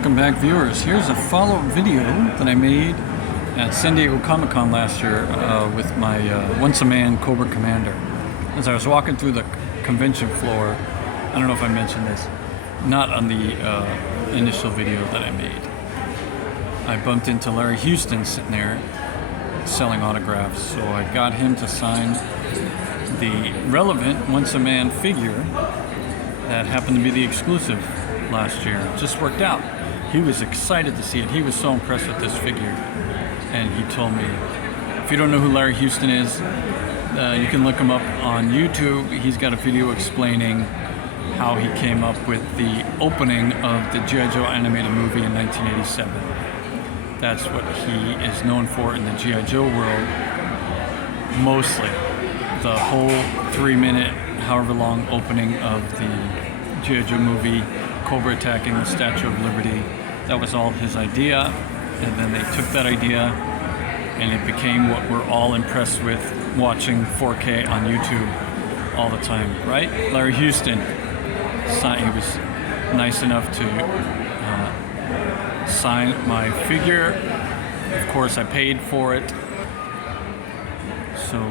Welcome back, viewers. Here's a follow-up video that I made at San Diego Comic-Con last year with my once-a-man Cobra Commander. As I was walking through the convention floor, I don't know if I mentioned this, not on the initial video that I made, I bumped into Larry Houston sitting there selling autographs, so I got him to sign the relevant once-a-man figure that happened to be the exclusive last year. It just worked out. He was excited to see it. He was so impressed with this figure, and he told me, if you don't know who Larry Houston is, you can look him up on YouTube. He's got a video explaining how he came up with the opening of the Gijoe animated movie in 1987. That's what he is known for in the G.I. Joe world, mostly. The whole 3-minute, however long opening of the G.I. Joe movie, Cobra attacking the Statue of Liberty, that was all his idea. And then they took that idea and it became what we're all impressed with watching 4K on YouTube all the time, right? Larry Houston, he was nice enough to sign my figure. Of course, I paid for it. So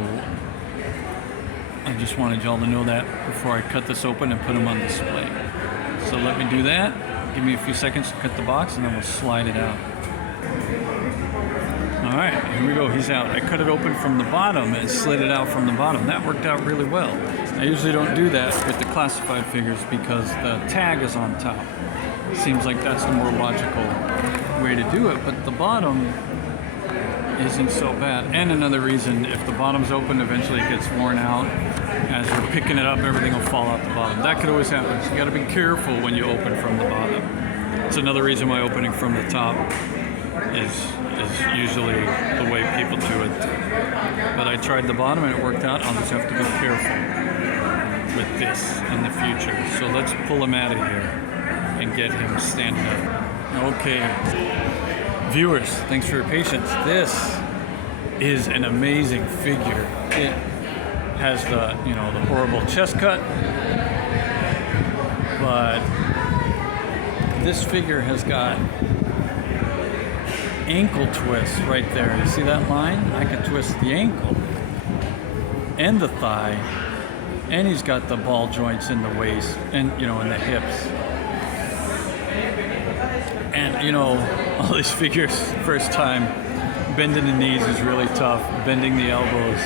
I just wanted y'all to know that before I cut this open and put them on display. So let me do that. Give me a few seconds to cut the box and then we'll slide it out. All right, here we go. He's out. I cut it open from the bottom and slid it out from the bottom. That worked out really well. I usually don't do that with the classified figures because the tag is on top. It seems like that's the more logical way to do it, but the bottom isn't so bad. And another reason, if the bottom's open, eventually it gets worn out. As you're picking it up, everything will fall out the bottom. That could always happen, so you gotta be careful when you open from the bottom. It's another reason why opening from the top is usually the way people do it. But I tried the bottom and it worked out. I'll just have to be careful with this in the future. So let's pull him out of here and get him standing up. Okay, viewers, thanks for your patience. This is an amazing figure. It has the, the horrible chest cut, but this figure has got ankle twists right there. You see that line? I can twist the ankle and the thigh, and he's got the ball joints in the waist and in the hips. And all these figures, first time, bending the knees is really tough. Bending the elbows,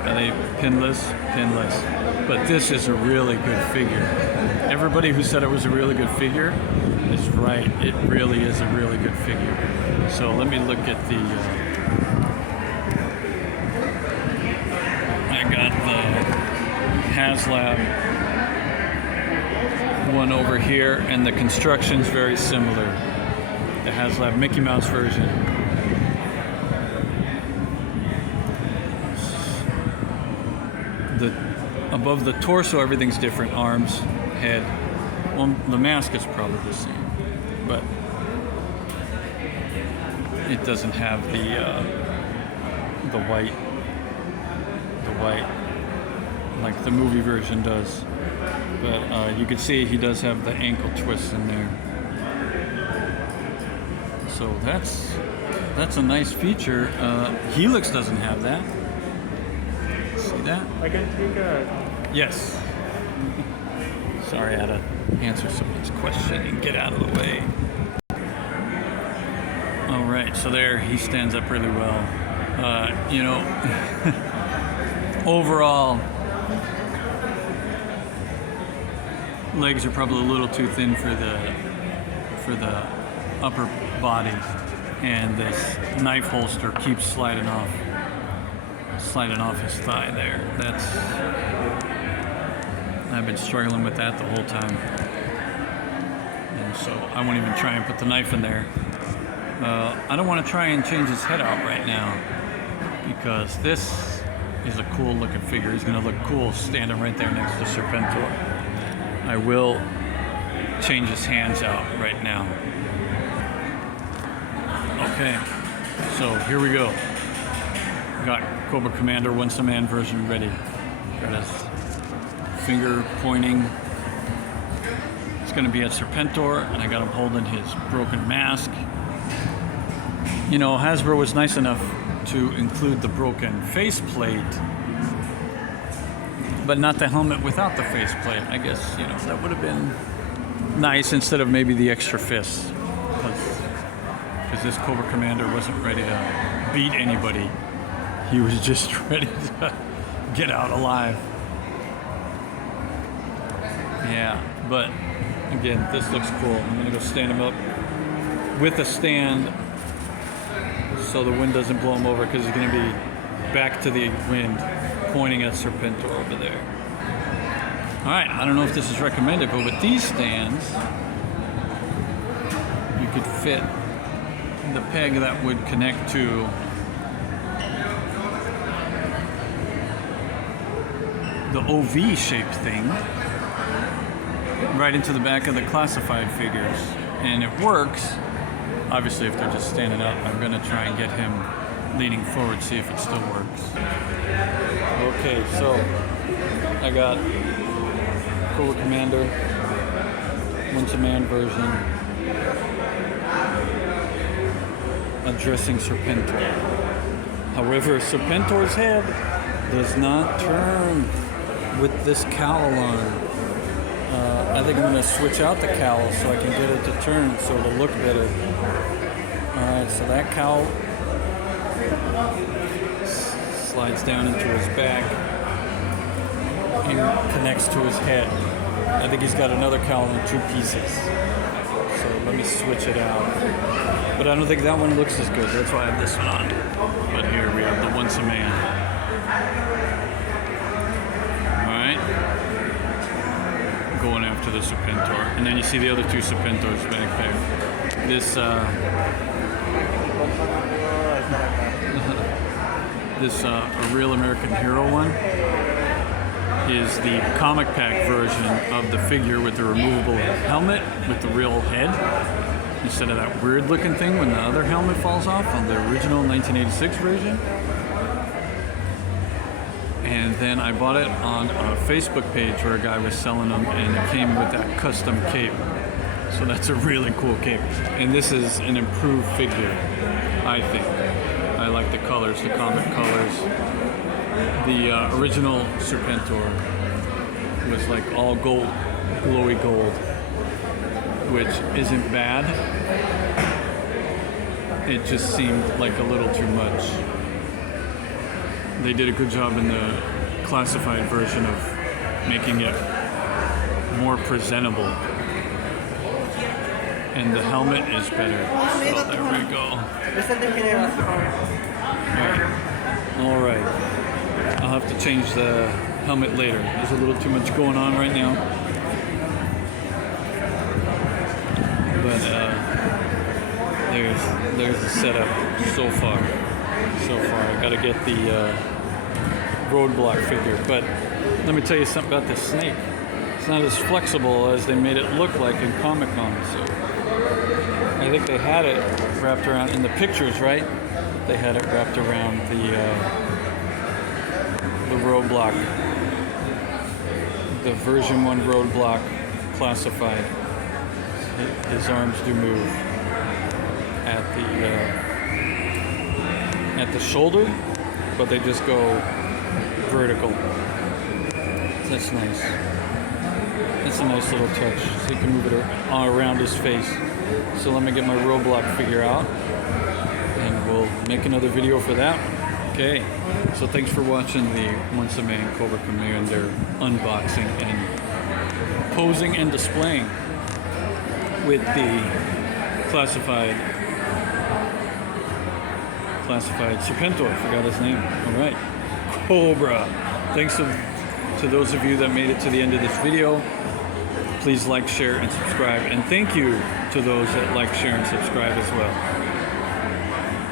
are they pinless? Pinless. But this is a really good figure. Everybody who said it was a really good figure is right. It really is a really good figure. So let me look at the, I got the HasLab one over here, and the construction's very similar. The HasLab Mickey Mouse version. Above the torso, everything's different. Arms, head. Well, the mask is probably the same, but it doesn't have the white like the movie version does. But you can see he does have the ankle twists in there. So that's a nice feature. Helix doesn't have that. See that? I can take a... Yes. Sorry, I had to answer someone's question and get out of the way. All right, so there he stands up really well. Overall, legs are probably a little too thin for the upper body, and this knife holster keeps sliding off his thigh there. I've been struggling with that the whole time, and so I won't even try and put the knife in there. I don't want to try and change his head out right now because this is a cool looking figure. He's going to look cool standing right there next to Serpentor. I will change his hands out right now. Okay, so here we go. Got Cobra Commander once-a-man version ready. Got his finger pointing. It's got going to be at Serpentor, and I got him holding his broken mask. You know, Hasbro was nice enough to include the broken faceplate, but not the helmet without the faceplate. I guess, you know, that would have been nice instead of maybe the extra fists, because this Cobra Commander wasn't ready to beat anybody. He was just ready to get out alive. Yeah, but again, this looks cool. I'm gonna go stand him up with a stand so the wind doesn't blow him over, because he's gonna be back to the wind pointing at Serpentor over there. All right, I don't know if this is recommended, but with these stands, you could fit the peg that would connect to the OV shaped thing right into the back of the classified figures, and it works. Obviously, if they're just standing up, I'm gonna try and get him leaning forward, see if it still works. Okay, so I got Cobra Commander, once a man version, addressing Serpentor. However, Serpentor's head does not turn with this cowl on. I think I'm going to switch out the cowl so I can get it to turn so it'll look better. Alright, so that cowl slides down into his back and connects to his head. I think he's got another cowl in 2 pieces. So let me switch it out. But I don't think that one looks as good. That's why I have this one on. But here we have the once a man. Going after the Serpentor, and then you see the other 2 Serpentors back there. This this A Real American Hero one is the comic pack version of the figure with the removable helmet with the real head, instead of that weird looking thing when the other helmet falls off on the original 1986 version. And then I bought it on a Facebook page where a guy was selling them, and it came with that custom cape. So that's a really cool cape. And this is an improved figure, I think. I like the colors, the comic colors. The original Serpentor was like all gold, glowy gold, which isn't bad. It just seemed like a little too much. They did a good job in the classified version of making it more presentable. And the helmet is better. So there we go. Alright. I'll have to change the helmet later. There's a little too much going on right now. But there's the setup so far. I gotta get the roadblock figure, but let me tell you something about this snake. It's not as flexible as they made it look like in Comic-Con. So I think they had it wrapped around in the pictures, right? They had it wrapped around the roadblock, the version 1 roadblock classified. His arms do move at the shoulder, but they just go vertical. That's nice. That's a nice little touch. So you can move it all around his face. So let me get my roadblock figure out, and we'll make another video for that one. Okay. So thanks for watching the Once a Man Cobra Commander unboxing and posing and displaying with the classified Serpentor. I forgot his name. All right, Cobra. Thanks to those of you that made it to the end of this video. Please like, share, and subscribe. And thank you to those that like, share, and subscribe as well.